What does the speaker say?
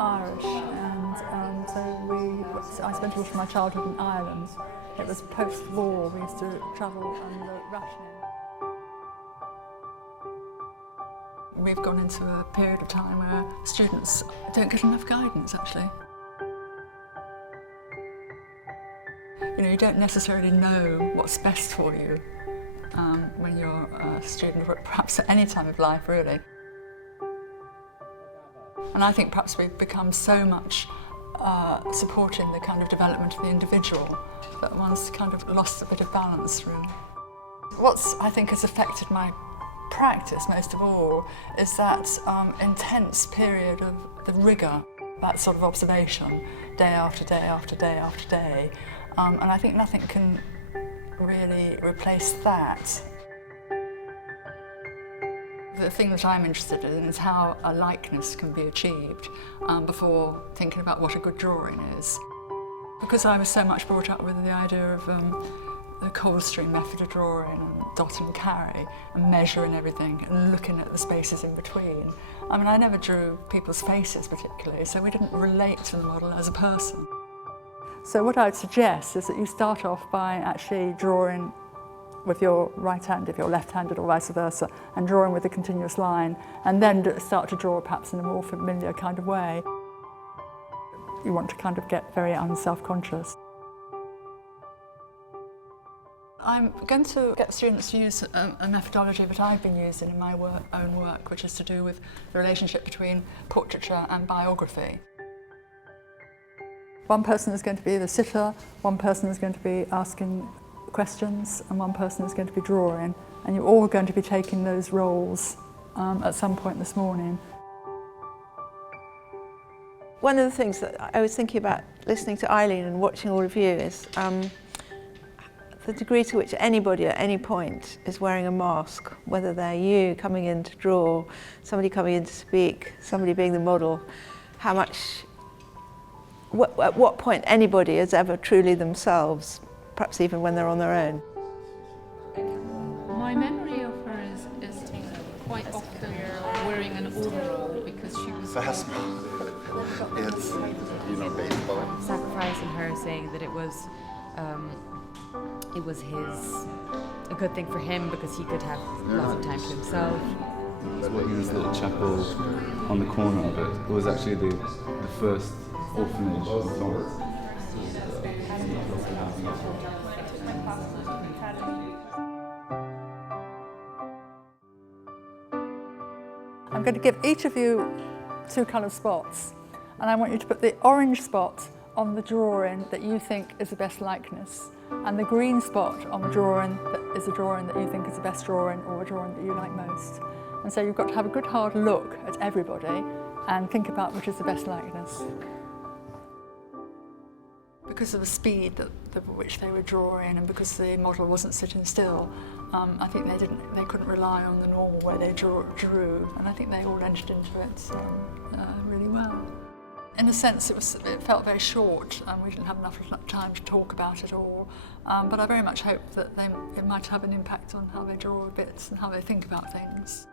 Irish, and I spent a lot of my childhood in Ireland. It was post-war, we used to travel and rationing. We've gone into a period of time where students don't get enough guidance, actually. You know, you don't necessarily know what's best for you when you're a student, or perhaps at any time of life, really. And I think perhaps we've become so much supporting the kind of development of the individual that one's kind of lost a bit of balance, really. What's, I think, has affected my practice most of all is that intense period of the rigour, that sort of observation, day after day after day after day. And I think nothing can really replace that. The thing that I'm interested in is how a likeness can be achieved before thinking about what a good drawing is. Because I was so much brought up with the idea of the Coldstream method of drawing and dot and carry and measuring everything and looking at the spaces in between. I mean, I never drew people's faces particularly, so we didn't relate to the model as a person. So what I'd suggest is that you start off by actually drawing with your right hand if you're left-handed or vice versa, and drawing with a continuous line, and then start to draw perhaps in a more familiar kind of way. You want to kind of get very unself-conscious. I'm going to get students to use a methodology that I've been using in my own work, which is to do with the relationship between portraiture and biography. One person is going to be the sitter, one person is going to be asking questions, and one person is going to be drawing, and you're all going to be taking those roles at some point this morning. One of the things that I was thinking about listening to Eileen and watching all of you is the degree to which anybody at any point is wearing a mask, whether they're you coming in to draw, somebody coming in to speak, somebody being the model, how much, at what point anybody is ever truly themselves, perhaps even when they're on their own. My memory of her is quite often wearing an overall because she was fastball. It's, you know, baseball. Sacrificing her, saying that it was a good thing for him because he could have lots of time to himself. That's what he was, a little chapel on the corner of it. It was actually the first orphanage in Florence. I'm going to give each of you 2 coloured spots, and I want you to put the orange spot on the drawing that you think is the best likeness, and the green spot on the drawing that is a drawing that you think is the best drawing, or a drawing that you like most. And so you've got to have a good hard look at everybody and think about which is the best likeness. Because of the speed at which they were drawing, and because the model wasn't sitting still, I think they couldn't rely on the normal way they drew, and I think they all entered into it really well. In a sense, it felt very short, and we didn't have enough time to talk about it all. But I very much hope that it might have an impact on how they draw bits and how they think about things.